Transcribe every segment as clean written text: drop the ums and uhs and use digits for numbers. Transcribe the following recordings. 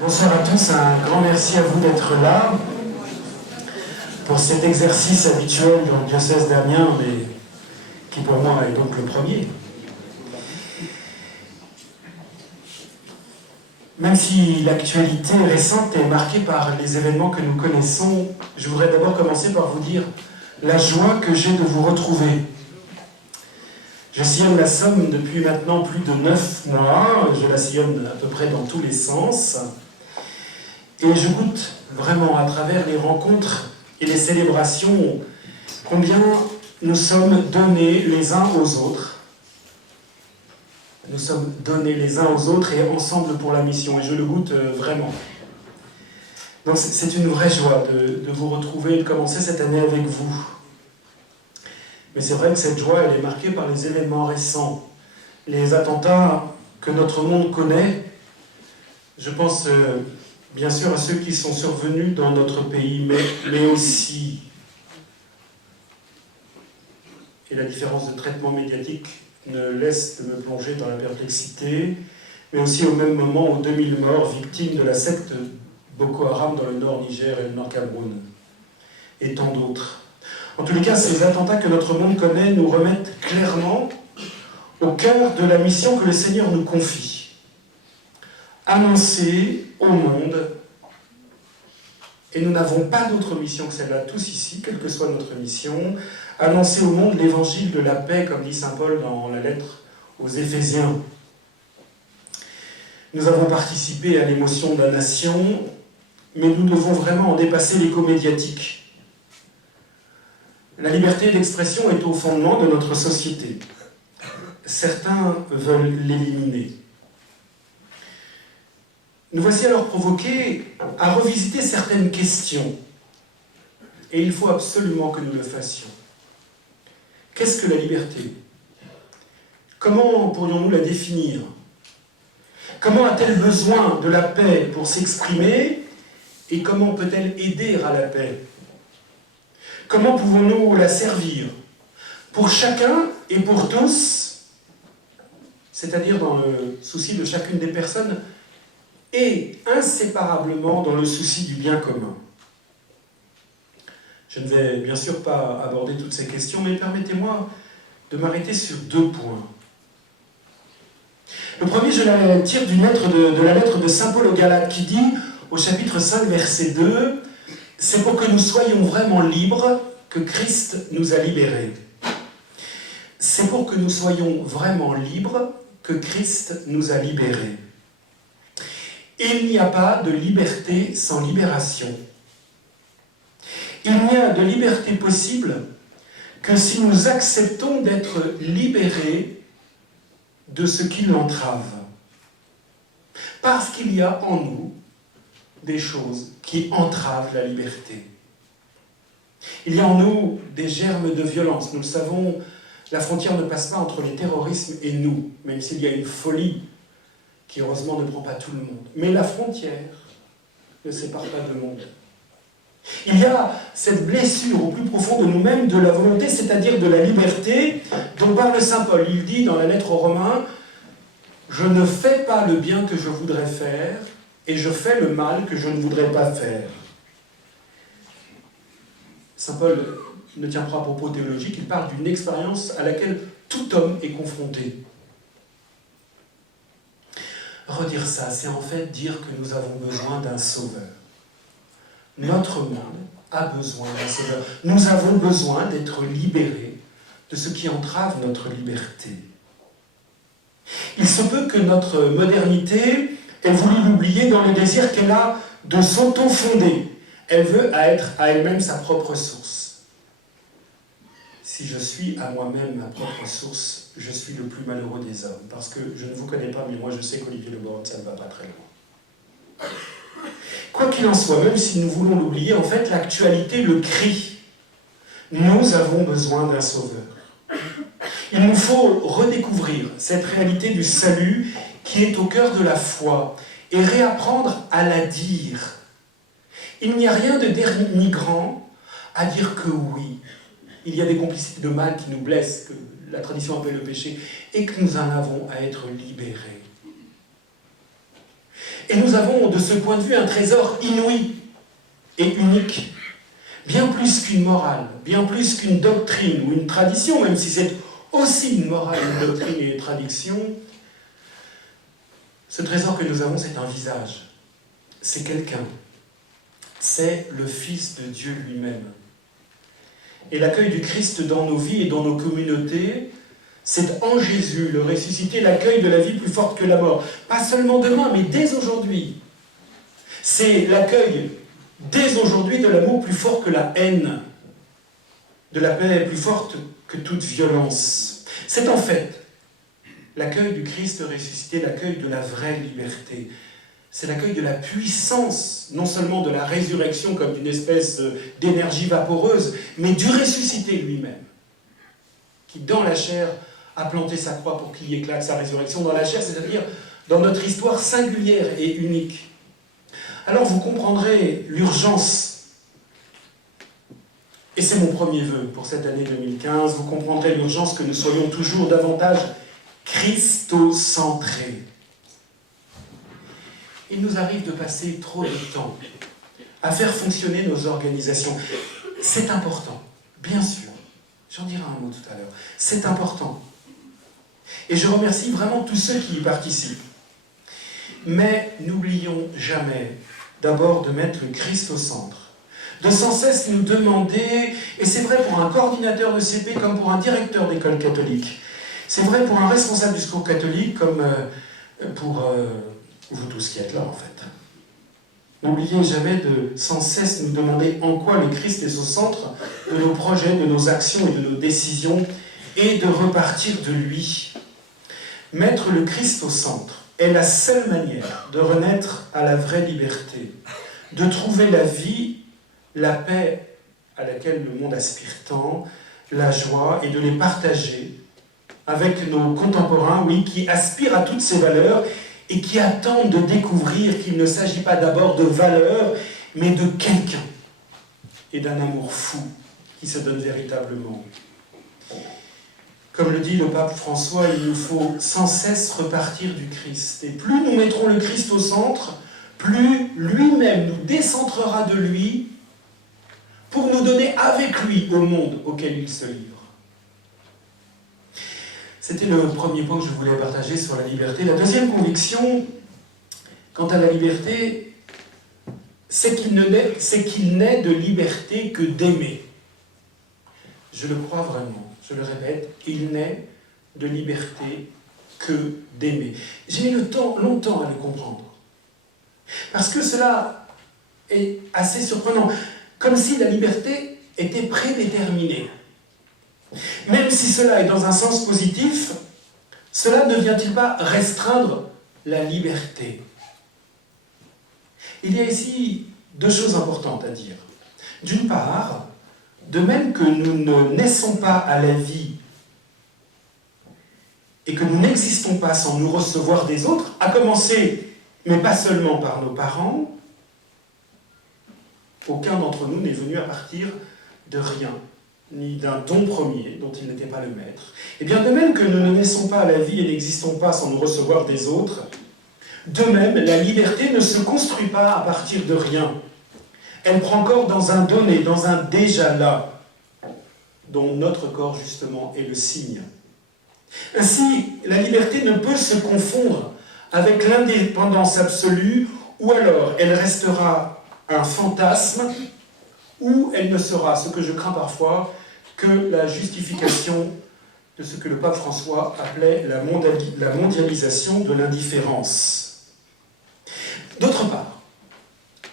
Bonsoir à tous, un grand merci à vous d'être là pour cet exercice habituel dans le diocèse d'Amiens, mais qui pour moi est donc le premier. Même si l'actualité récente est marquée par les événements que nous connaissons, je voudrais d'abord commencer par vous dire la joie que j'ai de vous retrouver. Je sillonne la Somme depuis maintenant plus de 9 mois, je la sillonne à peu près dans tous les sens, et je goûte vraiment à travers les rencontres et les célébrations combien nous sommes donnés les uns aux autres. Nous sommes donnés les uns aux autres et ensemble pour la mission, et je le goûte vraiment. Donc c'est une vraie joie de vous retrouver et de commencer cette année avec vous. Mais c'est vrai que cette joie, elle est marquée par les événements récents, les attentats que notre monde connaît. Je pense bien sûr à ceux qui sont survenus dans notre pays, mais aussi, et la différence de traitement médiatique ne laisse de me plonger dans la perplexité, mais aussi au même moment aux 2000 morts victimes de la secte Boko Haram dans le nord Niger et le nord Cameroun, et tant d'autres. En tous les cas, ces attentats que notre monde connaît nous remettent clairement au cœur de la mission que le Seigneur nous confie. Annoncer au monde, et nous n'avons pas d'autre mission que celle-là, tous ici, quelle que soit notre mission, annoncer au monde l'évangile de la paix, comme dit saint Paul dans la lettre aux Éphésiens. Nous avons participé à l'émotion de la nation, mais nous devons vraiment en dépasser l'écho médiatique. La liberté d'expression est au fondement de notre société. Certains veulent l'éliminer. Nous voici alors provoqués à revisiter certaines questions. Et il faut absolument que nous le fassions. Qu'est-ce que la liberté? Comment pourrions-nous la définir? Comment a-t-elle besoin de la paix pour s'exprimer? Et comment peut-elle aider à la paix? Comment pouvons-nous la servir? Pour chacun et pour tous, c'est-à-dire dans le souci de chacune des personnes, et inséparablement dans le souci du bien commun. Je ne vais bien sûr pas aborder toutes ces questions, mais permettez-moi de m'arrêter sur 2 points. Le premier, je la tire de la lettre de saint Paul aux Galates, qui dit, au chapitre 5, verset 2, « C'est pour que nous soyons vraiment libres que Christ nous a libérés. » C'est pour que nous soyons vraiment libres que Christ nous a libérés. Il n'y a pas de liberté sans libération. Il n'y a de liberté possible que si nous acceptons d'être libérés de ce qui l'entrave. Parce qu'il y a en nous des choses qui entravent la liberté. Il y a en nous des germes de violence. Nous le savons, la frontière ne passe pas entre les terrorismes et nous, même s'il y a une folie qui heureusement ne prend pas tout le monde. Mais la frontière ne sépare pas de monde. Il y a cette blessure au plus profond de nous-mêmes, de la volonté, c'est-à-dire de la liberté, dont parle saint Paul. Il dit dans la lettre aux Romains, « Je ne fais pas le bien que je voudrais faire, et je fais le mal que je ne voudrais pas faire. » Saint Paul ne tient pas à propos théologique, il parle d'une expérience à laquelle tout homme est confronté. Redire ça, c'est en fait dire que nous avons besoin d'un sauveur. Notre monde a besoin d'un sauveur. Nous avons besoin d'être libérés de ce qui entrave notre liberté. Il se peut que notre modernité ait voulu l'oublier dans le désir qu'elle a de s'auto-fonder. Elle veut être à elle-même sa propre source. Si je suis à moi-même ma propre source, je suis le plus malheureux des hommes. Parce que je ne vous connais pas, mais moi je sais qu'Olivier Le Borgne, ça ne va pas très loin. Quoi qu'il en soit, même si nous voulons l'oublier, en fait, l'actualité le crie. Nous avons besoin d'un sauveur. Il nous faut redécouvrir cette réalité du salut qui est au cœur de la foi et réapprendre à la dire. Il n'y a rien de dénigrant à dire que oui, il y a des complicités de mal qui nous blessent, que la tradition appelle le péché, et que nous en avons à être libérés. Et nous avons de ce point de vue un trésor inouï et unique. Bien plus qu'une morale, bien plus qu'une doctrine ou une tradition, même si c'est aussi une morale, une doctrine et une tradition, ce trésor que nous avons, c'est un visage. C'est quelqu'un. C'est le Fils de Dieu lui-même. Et l'accueil du Christ dans nos vies et dans nos communautés, c'est en Jésus, le ressuscité, l'accueil de la vie plus forte que la mort. Pas seulement demain, mais dès aujourd'hui. C'est l'accueil dès aujourd'hui de l'amour plus fort que la haine, de la paix plus forte que toute violence. C'est en fait l'accueil du Christ ressuscité, l'accueil de la vraie liberté. C'est l'accueil de la puissance, non seulement de la résurrection comme d'une espèce d'énergie vaporeuse, mais du ressuscité lui-même, qui dans la chair a planté sa croix pour qu'il y éclate sa résurrection dans la chair, c'est-à-dire dans notre histoire singulière et unique. Alors vous comprendrez l'urgence, et c'est mon premier vœu pour cette année 2015, vous comprendrez l'urgence que nous soyons toujours davantage christocentrés. Il nous arrive de passer trop de temps à faire fonctionner nos organisations. C'est important, bien sûr. J'en dirai un mot tout à l'heure. C'est important. Et je remercie vraiment tous ceux qui y participent. Mais n'oublions jamais d'abord de mettre le Christ au centre. De sans cesse nous demander, et c'est vrai pour un coordinateur de CP comme pour un directeur d'école catholique, c'est vrai pour un responsable du secours catholique comme pour vous tous qui êtes là en fait. N'oubliez jamais de sans cesse nous demander en quoi le Christ est au centre de nos projets, de nos actions et de nos décisions, et de repartir de lui. Mettre le Christ au centre est la seule manière de renaître à la vraie liberté, de trouver la vie, la paix à laquelle le monde aspire tant, la joie, et de les partager avec nos contemporains, oui, qui aspirent à toutes ces valeurs et qui attendent de découvrir qu'il ne s'agit pas d'abord de valeurs, mais de quelqu'un, et d'un amour fou qui se donne véritablement. Comme le dit le pape François, il nous faut sans cesse repartir du Christ. Et plus nous mettrons le Christ au centre, plus lui-même nous décentrera de lui pour nous donner avec lui au monde auquel il se livre. C'était le premier point que je voulais partager sur la liberté. La deuxième conviction, quant à la liberté, c'est qu'il n'est de liberté que d'aimer. Je le crois vraiment, je le répète, il n'est de liberté que d'aimer. J'ai mis longtemps à le comprendre. Parce que cela est assez surprenant. Comme si la liberté était prédéterminée. Même si cela est dans un sens positif, cela ne vient-il pas restreindre la liberté? Il y a ici deux choses importantes à dire. D'une part, de même que nous ne naissons pas à la vie et que nous n'existons pas sans nous recevoir des autres, à commencer, mais pas seulement par nos parents, aucun d'entre nous n'est venu à partir de rien, ni d'un don premier dont il n'était pas le maître. Et bien de même que nous ne naissons pas à la vie et n'existons pas sans nous recevoir des autres, de même, la liberté ne se construit pas à partir de rien. Elle prend corps dans un donné, dans un déjà là, dont notre corps justement est le signe. Ainsi, la liberté ne peut se confondre avec l'indépendance absolue, ou alors elle restera un fantasme, ou elle ne sera, ce que je crains parfois, que la justification de ce que le pape François appelait la mondialisation de l'indifférence. D'autre part,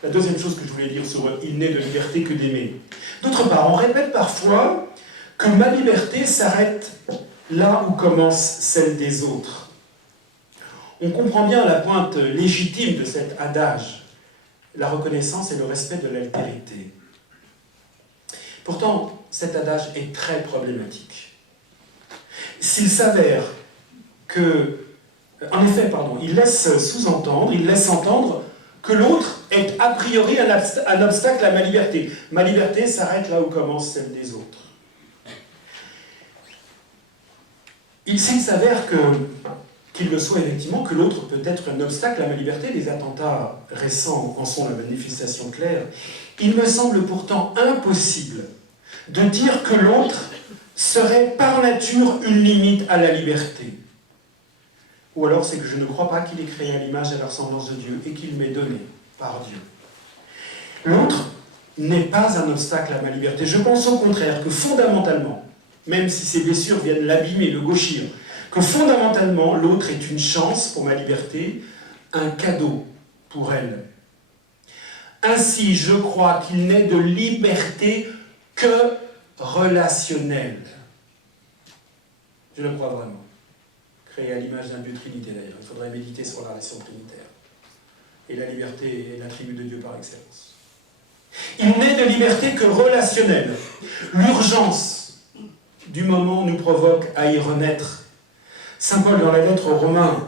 la deuxième chose que je voulais dire sur « il n'est de liberté que d'aimer ». D'autre part, on répète parfois que ma liberté s'arrête là où commence celle des autres. On comprend bien la pointe légitime de cet adage, la reconnaissance et le respect de l'altérité. Pourtant, cet adage est très problématique. S'il s'avère que, en effet, il laisse sous-entendre, il laisse entendre que l'autre est a priori un obstacle à ma liberté. Ma liberté s'arrête là où commence celle des autres. S'il s'avère qu'il le soit effectivement, que l'autre peut être un obstacle à ma liberté. Les attentats récents en sont la manifestation claire. Il me semble pourtant impossible de dire que l'autre serait par nature une limite à la liberté. Ou alors c'est que je ne crois pas qu'il est créé à l'image et à la ressemblance de Dieu et qu'il m'est donné par Dieu. L'autre n'est pas un obstacle à ma liberté. Je pense au contraire que fondamentalement, même si ces blessures viennent l'abîmer, le gauchir, que fondamentalement l'autre est une chance pour ma liberté, un cadeau pour elle. Ainsi, je crois qu'il n'est de liberté que relationnelle. Je le crois vraiment. Créé à l'image d'un Dieu Trinité d'ailleurs. Il faudrait méditer sur la relation trinitaire. Et la liberté est l'attribut de Dieu par excellence. Il n'est de liberté que relationnelle. L'urgence du moment nous provoque à y renaître. Saint Paul, dans la lettre aux Romains,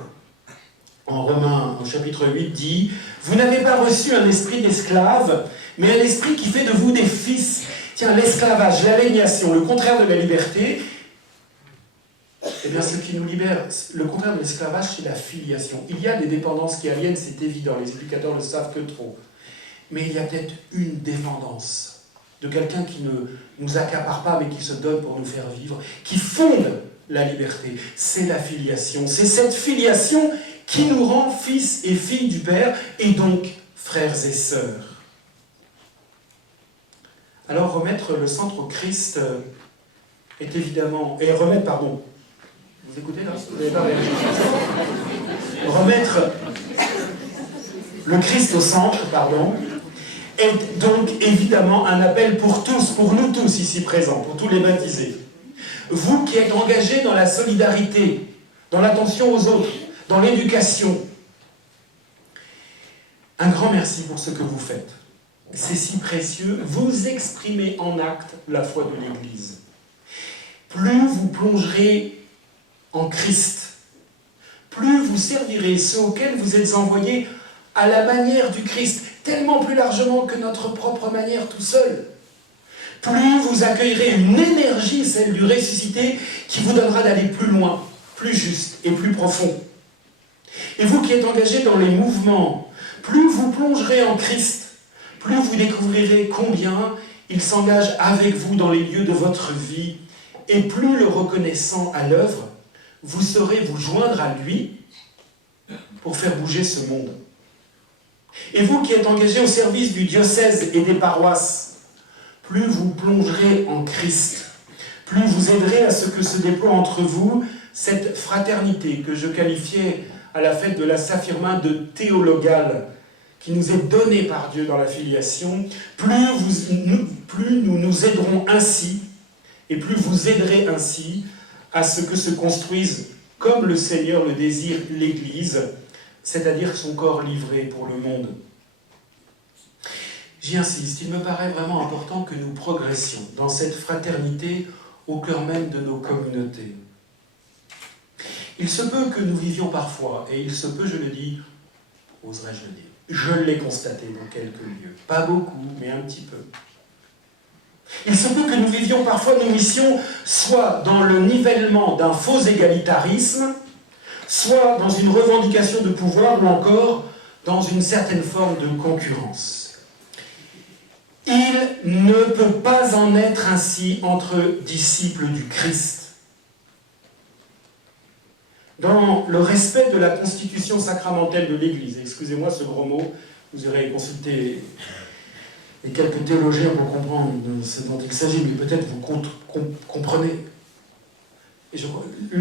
en Romains, au chapitre 8, dit « Vous n'avez pas reçu un esprit d'esclave, mais un esprit qui fait de vous des fils. » Tiens, l'esclavage, l'aliénation, le contraire de la liberté, eh bien, ce qui nous libère, le contraire de l'esclavage, c'est la filiation. Il y a des dépendances qui aliènent, c'est évident, les explicateurs le savent que trop. Mais il y a peut-être une dépendance de quelqu'un qui ne nous accapare pas, mais qui se donne pour nous faire vivre, qui fonde la liberté. C'est la filiation. C'est cette filiation qui nous rend fils et filles du Père, et donc frères et sœurs. Alors remettre le centre au Christ est évidemment... Et remettre, pardon... Vous écoutez là ? Vous n'avez pas réagi. Remettre le Christ au centre, pardon, est donc évidemment un appel pour tous, pour nous tous ici présents, pour tous les baptisés. Vous qui êtes engagés dans la solidarité, dans l'attention aux autres, dans l'éducation, un grand merci pour ce que vous faites. C'est si précieux. Vous exprimez en acte la foi de l'Église. Plus vous plongerez en Christ, plus vous servirez ceux auxquels vous êtes envoyés à la manière du Christ, tellement plus largement que notre propre manière tout seul. Plus vous accueillerez une énergie, celle du ressuscité, qui vous donnera d'aller plus loin, plus juste et plus profond. Et vous qui êtes engagés dans les mouvements, plus vous plongerez en Christ, plus vous découvrirez combien il s'engage avec vous dans les lieux de votre vie, et plus le reconnaissant à l'œuvre, vous saurez vous joindre à lui pour faire bouger ce monde. Et vous qui êtes engagés au service du diocèse et des paroisses, plus vous plongerez en Christ, plus vous aiderez à ce que se déploie entre vous cette fraternité que je qualifiais à la fête de la Saphirmin de théologale, qui nous est donnée par Dieu dans la filiation, plus nous nous aiderons ainsi, et plus vous aiderez ainsi à ce que se construise, comme le Seigneur le désire, l'Église, c'est-à-dire son corps livré pour le monde. J'y insiste, il me paraît vraiment important que nous progressions dans cette fraternité au cœur même de nos communautés. Il se peut que nous vivions parfois, et il se peut, je le dis, oserais-je le dire, je l'ai constaté dans quelques lieux, pas beaucoup, mais un petit peu. Il se peut que nous vivions parfois nos missions soit dans le nivellement d'un faux égalitarisme, soit dans une revendication de pouvoir, ou encore dans une certaine forme de concurrence. Il ne peut pas en être ainsi entre disciples du Christ. Dans le respect de la constitution sacramentelle de l'Église, excusez-moi ce gros mot, vous irez consulter les quelques théologiens pour comprendre de ce dont il s'agit, mais peut-être vous comprenez.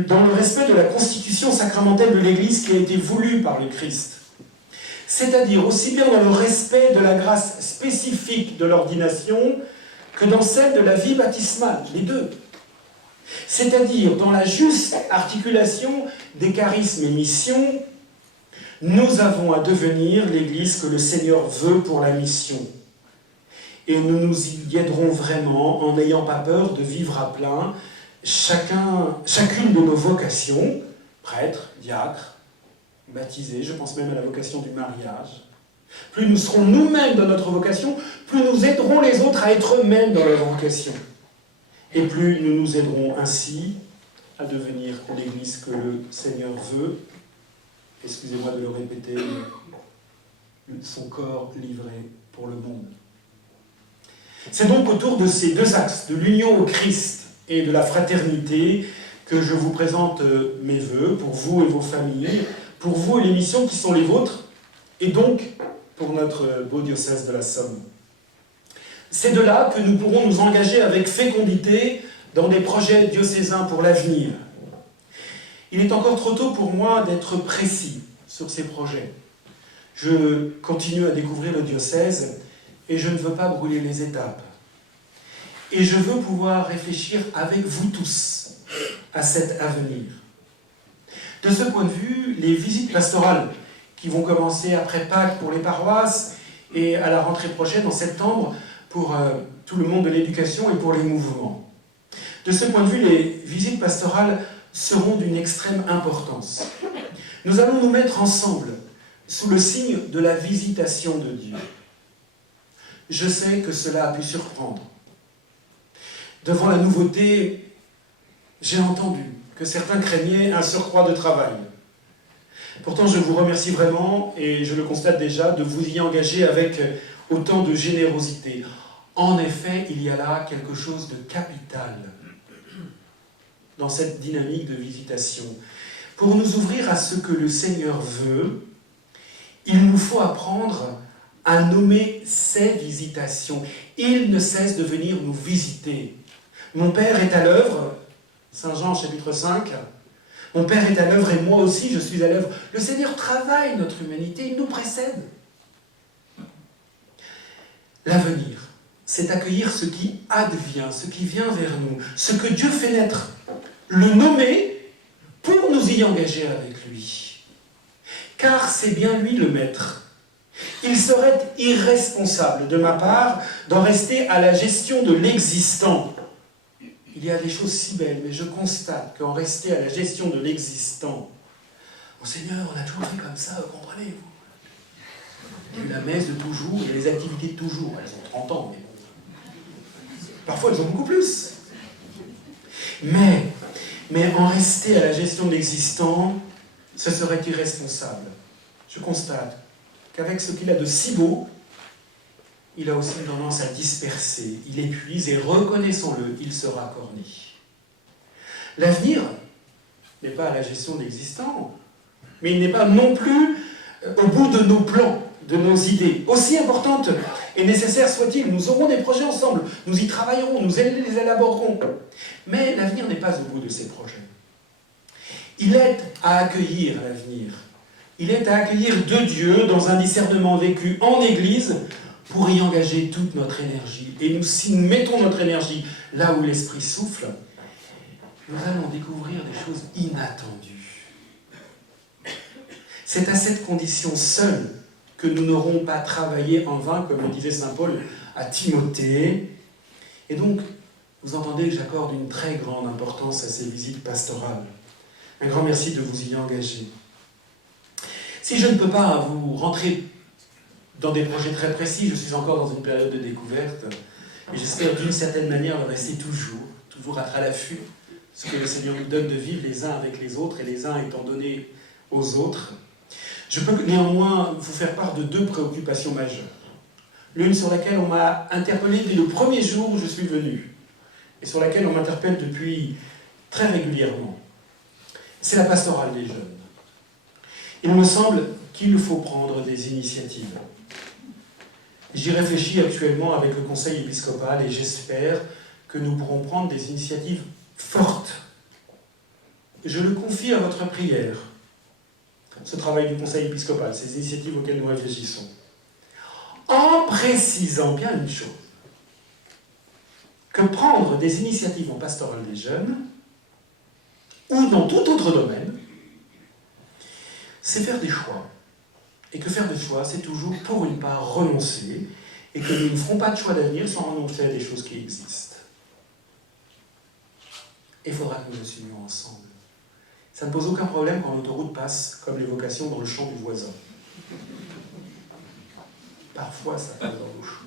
Dans le respect de la constitution sacramentelle de l'Église qui a été voulue par le Christ, c'est-à-dire aussi bien dans le respect de la grâce spécifique de l'ordination que dans celle de la vie baptismale, les deux. C'est-à-dire dans la juste articulation des charismes et missions, nous avons à devenir l'Église que le Seigneur veut pour la mission. Et nous nous y aiderons vraiment en n'ayant pas peur de vivre à plein chacune de nos vocations, prêtres, diacres, baptisés, je pense même à la vocation du mariage. Plus nous serons nous-mêmes dans notre vocation, plus nous aiderons les autres à être eux-mêmes dans leur vocation. Et plus nous nous aiderons ainsi à devenir l'Église que le Seigneur veut excusez-moi de le répéter, son corps livré pour le monde. C'est donc autour de ces deux axes, de l'union au Christ et de la fraternité, que je vous présente mes vœux pour vous et vos familles, pour vous et les missions qui sont les vôtres, et donc pour notre beau diocèse de la Somme. C'est de là que nous pourrons nous engager avec fécondité dans des projets diocésains pour l'avenir. Il est encore trop tôt pour moi d'être précis sur ces projets. Je continue à découvrir le diocèse et je ne veux pas brûler les étapes. Et je veux pouvoir réfléchir avec vous tous à cet avenir. De ce point de vue, les visites pastorales qui vont commencer après Pâques pour les paroisses et à la rentrée prochaine en septembre pour tout le monde de l'éducation et pour les mouvements. De ce point de vue, les visites pastorales seront d'une extrême importance. Nous allons nous mettre ensemble sous le signe de la visitation de Dieu. Je sais que cela a pu surprendre. Devant la nouveauté, j'ai entendu que certains craignaient un surcroît de travail. Pourtant, je vous remercie vraiment, et je le constate déjà, de vous y engager avec autant de générosité. En effet, il y a là quelque chose de capital dans cette dynamique de visitation. Pour nous ouvrir à ce que le Seigneur veut, il nous faut apprendre à nommer ces visitations. Il ne cesse de venir nous visiter. Mon Père est à l'œuvre, Saint Jean chapitre 5, mon Père est à l'œuvre et moi aussi je suis à l'œuvre. Le Seigneur travaille notre humanité, il nous précède. L'avenir, c'est accueillir ce qui advient, ce qui vient vers nous, ce que Dieu fait naître, le nommer pour nous y engager avec lui. Car c'est bien lui le maître. Il serait irresponsable de ma part d'en rester à la gestion de l'existant. Il y a des choses si belles, mais je constate qu'en rester à la gestion de l'existant, « Monseigneur, on a toujours fait comme ça, comprenez-vous » Il y a eu la messe de toujours, il y a les activités de toujours. Elles ont 30 ans, mais bon. Parfois, elles ont beaucoup plus. Mais en rester à la gestion de l'existant, ce serait irresponsable. Je constate qu'avec ce qu'il a de si beau, il a aussi une tendance à disperser, il épuise et, reconnaissons-le, il sera corni. L'avenir n'est pas à la gestion de l'existant, mais il n'est pas non plus au bout de nos plans, de nos idées. Aussi importantes et nécessaires soient-ils, nous aurons des projets ensemble, nous y travaillerons, nous les élaborerons. Mais l'avenir n'est pas au bout de ces projets. Il est à accueillir l'avenir. Il est à accueillir de Dieu dans un discernement vécu en Église pour y engager toute notre énergie. Et si nous mettons notre énergie là où l'Esprit souffle, nous allons découvrir des choses inattendues. C'est à cette condition seule que nous n'aurons pas travaillé en vain, comme le disait saint Paul à Timothée. Et donc, vous entendez que j'accorde une très grande importance à ces visites pastorales. Un grand merci de vous y engager. Si je ne peux pas vous rentrer dans des projets très précis, je suis encore dans une période de découverte, et j'espère d'une certaine manière de rester toujours à l'affût, ce que le Seigneur nous donne de vivre les uns avec les autres, et les uns étant donnés aux autres. Je peux néanmoins vous faire part de deux préoccupations majeures. L'une sur laquelle on m'a interpellé dès le premier jour où je suis venu, et sur laquelle on m'interpelle depuis très régulièrement. C'est la pastorale des jeunes. Il me semble qu'il faut prendre des initiatives. J'y réfléchis actuellement avec le Conseil épiscopal et j'espère que nous pourrons prendre des initiatives fortes. Je le confie à votre prière, ce travail du Conseil épiscopal, ces initiatives auxquelles nous réfléchissons, en précisant bien une chose, que prendre des initiatives en pastorale des jeunes, ou dans tout autre domaine, c'est faire des choix. Et que faire des choix, c'est toujours, pour une part, renoncer, et que nous ne ferons pas de choix d'avenir sans renoncer à des choses qui existent. Et il faudra que nous assumions ensemble. Ça ne pose aucun problème quand l'autoroute passe comme l'évocation dans le champ du voisin. Parfois, ça passe dans nos champs.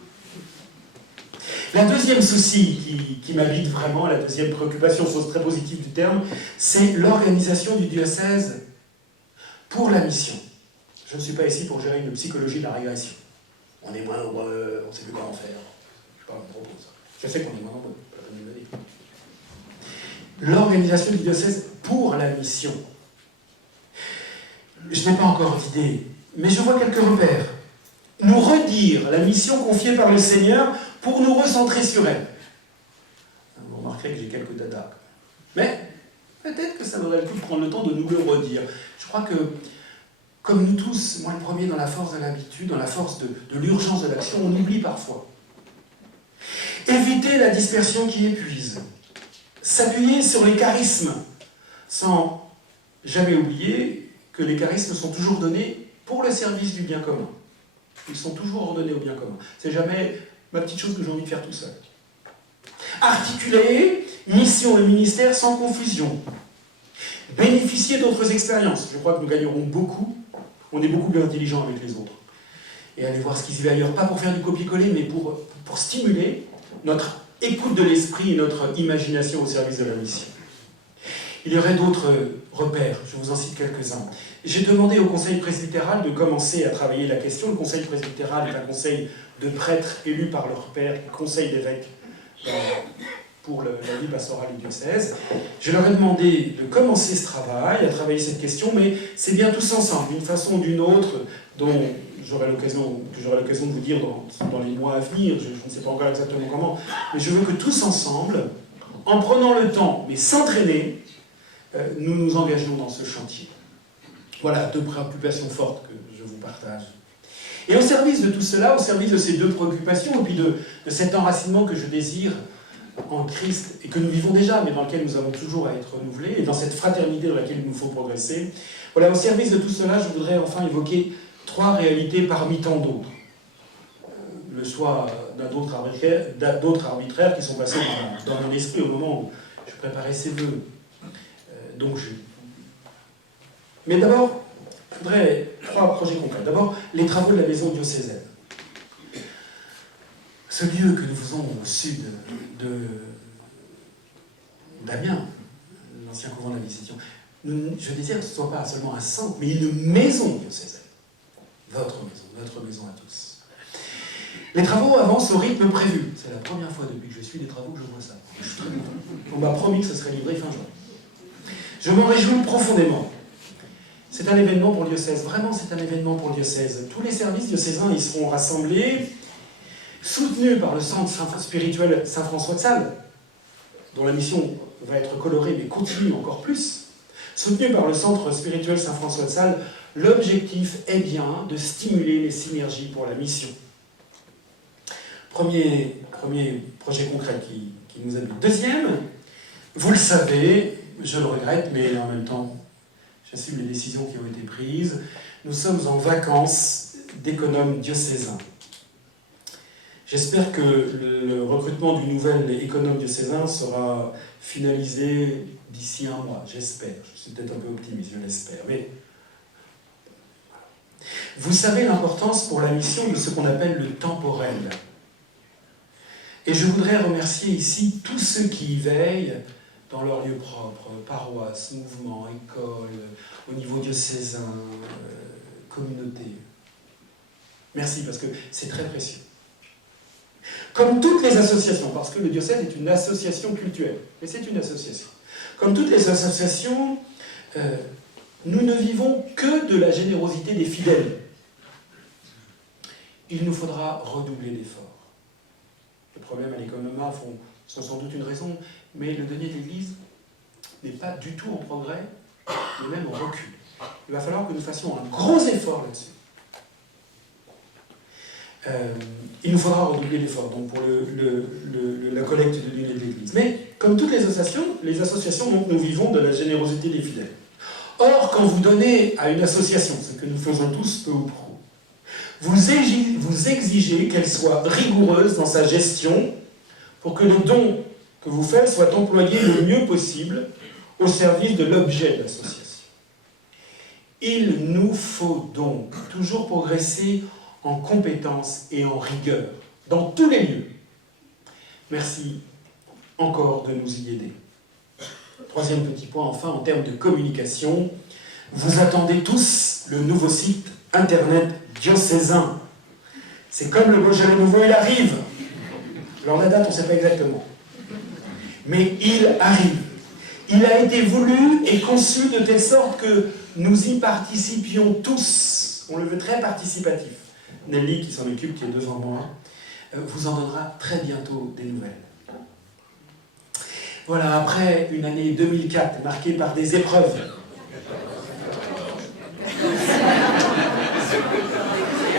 La deuxième souci qui m'habite vraiment, la deuxième préoccupation, chose très positive du terme, c'est l'organisation du diocèse pour la mission. Je ne suis pas ici pour gérer une psychologie de la régression. On est moins nombreux, on ne sait plus comment faire. Je ne sais pas, on propose. Je sais qu'on est moins nombreux, pas la peine de me le dire. L'organisation du diocèse pour la mission. Je n'ai pas encore d'idée, mais je vois quelques repères. Nous redire la mission confiée par le Seigneur pour nous recentrer sur elle. Vous remarquerez que j'ai quelques dadas. Mais peut-être que ça vaudrait le coup de prendre le temps de nous le redire. Je crois que, comme nous tous, moi le premier, dans la force de l'habitude, dans la force de l'urgence de l'action, on oublie parfois. Éviter la dispersion qui épuise. S'appuyer sur les charismes, sans jamais oublier que les charismes sont toujours donnés pour le service du bien commun. Ils sont toujours ordonnés au bien commun. C'est jamais ma petite chose que j'ai envie de faire tout seul. Articuler mission et ministère sans confusion. Bénéficier d'autres expériences. Je crois que nous gagnerons beaucoup. On est beaucoup plus intelligents avec les autres. Et aller voir ce qui se fait ailleurs, pas pour faire du copier-coller, mais pour stimuler notre écoute de l'esprit et notre imagination au service de la mission. Il y aurait d'autres repères, je vous en cite quelques-uns. J'ai demandé au conseil presbytéral de commencer à travailler la question. Le conseil presbytéral est un conseil de prêtres élus par leur père, conseil d'évêques pour la vie pastorale du diocèse. Je leur ai demandé de commencer ce travail, à travailler cette question, mais c'est bien tous ensemble, d'une façon ou d'une autre, dont j'aurai l'occasion de vous dire dans les mois à venir, je ne sais pas encore exactement comment, mais je veux que tous ensemble, en prenant le temps, mais sans traîner, nous nous engagions dans ce chantier. Voilà, deux préoccupations fortes que je vous partage. Et au service de tout cela, au service de ces deux préoccupations, et puis de cet enracinement que je désire en Christ, et que nous vivons déjà, mais dans lequel nous avons toujours à être renouvelés, et dans cette fraternité dans laquelle il nous faut progresser, voilà, au service de tout cela, je voudrais enfin évoquer 3 réalités parmi tant d'autres. Le choix d'autres arbitraires qui sont passés dans mon esprit au moment où je préparais ces vœux. Mais d'abord, je voudrais 3 projets concrets. D'abord, les travaux de la maison diocésaine. Ce lieu que nous faisons au sud d'Amiens, l'ancien couvent de la Visitation, je désire que ce ne soit pas seulement un centre, mais une maison diocésaine. Votre maison, notre maison à tous. Les travaux avancent au rythme prévu. C'est la première fois depuis que je suis des travaux que je vois ça. On m'a promis que ce serait livré fin juin. Je m'en réjouis profondément. C'est un événement pour le diocèse. Vraiment, c'est un événement pour le diocèse. Tous les services diocésains y seront rassemblés, soutenus par le centre spirituel Saint-François de Sales, dont la mission va être colorée, mais continue encore plus. Soutenus par le centre spirituel Saint-François de Sales, l'objectif est bien de stimuler les synergies pour la mission. Premier projet concret qui nous habite. Deuxième, vous le savez, je le regrette, mais en même temps, j'assume les décisions qui ont été prises. Nous sommes en vacances d'économes diocésains. J'espère que le recrutement du nouvel économe diocésain sera finalisé d'ici 1 mois. J'espère. Je suis peut-être un peu optimiste, je l'espère. Mais vous savez l'importance pour la mission de ce qu'on appelle le temporel. Et je voudrais remercier ici tous ceux qui y veillent dans leur lieu propre, paroisse, mouvement, école, au niveau diocésain, communauté. Merci, parce que c'est très précieux. Comme toutes les associations, parce que le diocèse est une association cultuelle, et c'est une association. Comme toutes les associations, nous ne vivons que de la générosité des fidèles. Il nous faudra redoubler d'efforts. Les problèmes à l'économie sont sans doute une raison, mais le denier de l'Église n'est pas du tout en progrès, mais même en recul. Il va falloir que nous fassions un gros effort là-dessus. Il nous faudra redoubler l'effort donc pour la collecte de deniers de l'Église. Mais, comme toutes les associations donc, nous vivons de la générosité des fidèles. Or, quand vous donnez à une association, ce que nous faisons tous, peu ou prou, vous exigez qu'elle soit rigoureuse dans sa gestion pour que le don que vous faites soit employé le mieux possible au service de l'objet de l'association. Il nous faut donc toujours progresser en compétence et en rigueur, dans tous les lieux. Merci encore de nous y aider. 3e petit point, enfin, en termes de communication, Vous attendez tous le nouveau site internet diocésain. C'est comme le Beaujolais nouveau, il arrive. Alors la date, on ne sait pas exactement. Mais il arrive. Il a été voulu et conçu de telle sorte que nous y participions tous. On le veut très participatif. Nelly, qui s'en occupe, qui est devant moi, vous en donnera très bientôt des nouvelles. Voilà, après une année 2004 marquée par des épreuves,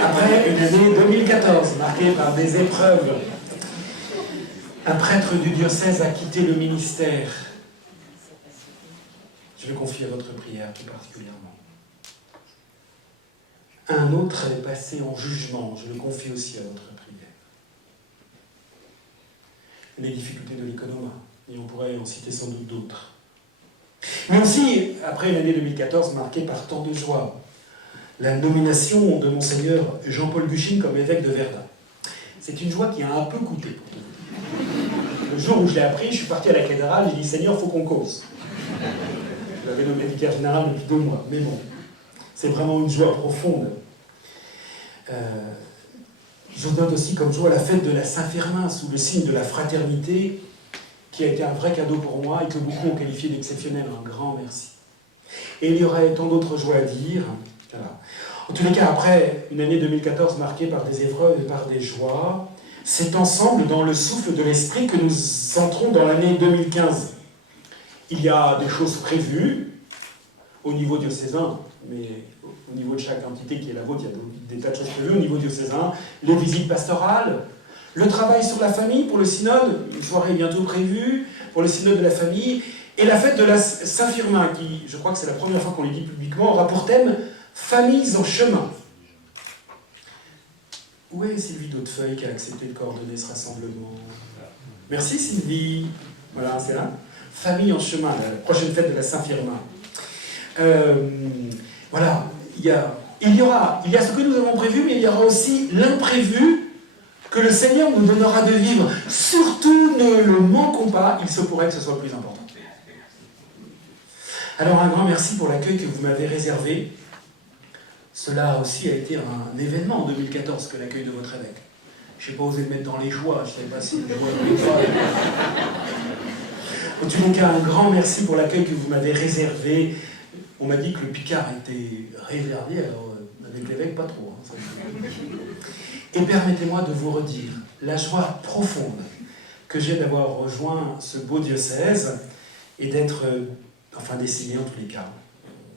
après une année 2014 marquée par des épreuves, un prêtre du diocèse a quitté le ministère. Je le confie à votre prière tout particulièrement. Un autre est passé en jugement, je le confie aussi à votre prière. Les difficultés de l'économie, et on pourrait en citer sans doute d'autres. Mais aussi, après une année 2014 marquée par tant de joie, la nomination de Monseigneur Jean-Paul Guchine comme évêque de Verdun. C'est une joie qui a un peu coûté pour tout. Le jour où je l'ai appris, je suis parti à la cathédrale, j'ai dit « Seigneur, il faut qu'on cause ». Je l'avais nommé vicaire général depuis 2 mois, mais bon, c'est vraiment une joie profonde. Je note aussi comme joie la fête de la Saint-Firmin, sous le signe de la fraternité, qui a été un vrai cadeau pour moi et que beaucoup ont qualifié d'exceptionnel. Un grand merci. Et il y aurait tant d'autres joies à dire. Voilà. En tous les cas, après une année 2014 marquée par des épreuves et par des joies, c'est ensemble, dans le souffle de l'esprit, que nous entrons dans l'année 2015. Il y a des choses prévues au niveau diocésain, mais au niveau de chaque entité qui est la vôtre, il y a des tas de choses prévues au niveau diocésain, les visites pastorales, le travail sur la famille pour le synode, une soirée bientôt prévue pour le synode de la famille, et la fête de la Saint-Firmin, qui, je crois que c'est la première fois qu'on les dit publiquement, aura pour thème « Familles en chemin ». Où est Sylvie Dautefeuille qui a accepté de coordonner ce rassemblement? Merci Sylvie. Voilà, c'est là. Famille en chemin, la prochaine fête de la Saint-Firmin. Voilà, il y a ce que nous avons prévu, mais il y aura aussi l'imprévu que le Seigneur nous donnera de vivre. Surtout ne le manquons pas, il se pourrait que ce soit le plus important. Alors un grand merci pour l'accueil que vous m'avez réservé. Cela aussi a été un événement en 2014 que l'accueil de votre évêque. Je n'ai pas osé le mettre dans les joies, je ne sais pas si les joies ou les joies. En tous les cas, un grand merci pour l'accueil que vous m'avez réservé. On m'a dit que le Picard était réservé, alors avec l'évêque, pas trop. Hein, et permettez-moi de vous redire la joie profonde que j'ai d'avoir rejoint ce beau diocèse et d'être, d'essayer en tous les cas.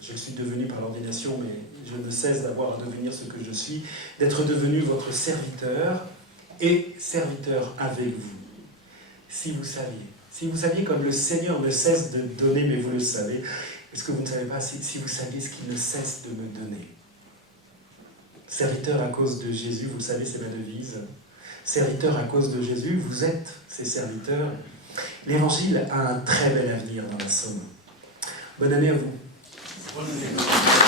Je le suis devenu par l'ordination, mais je ne cesse d'avoir à devenir ce que je suis, d'être devenu votre serviteur et serviteur avec vous. Si vous saviez comme le Seigneur ne cesse de donner, mais vous le savez, est-ce que vous ne savez pas si vous saviez ce qu'il ne cesse de me donner? Serviteur à cause de Jésus, vous le savez, c'est ma devise. Serviteur à cause de Jésus, vous êtes ses serviteurs. L'Évangile a un très bel avenir dans la Somme. Bonne année à vous. Bonne année.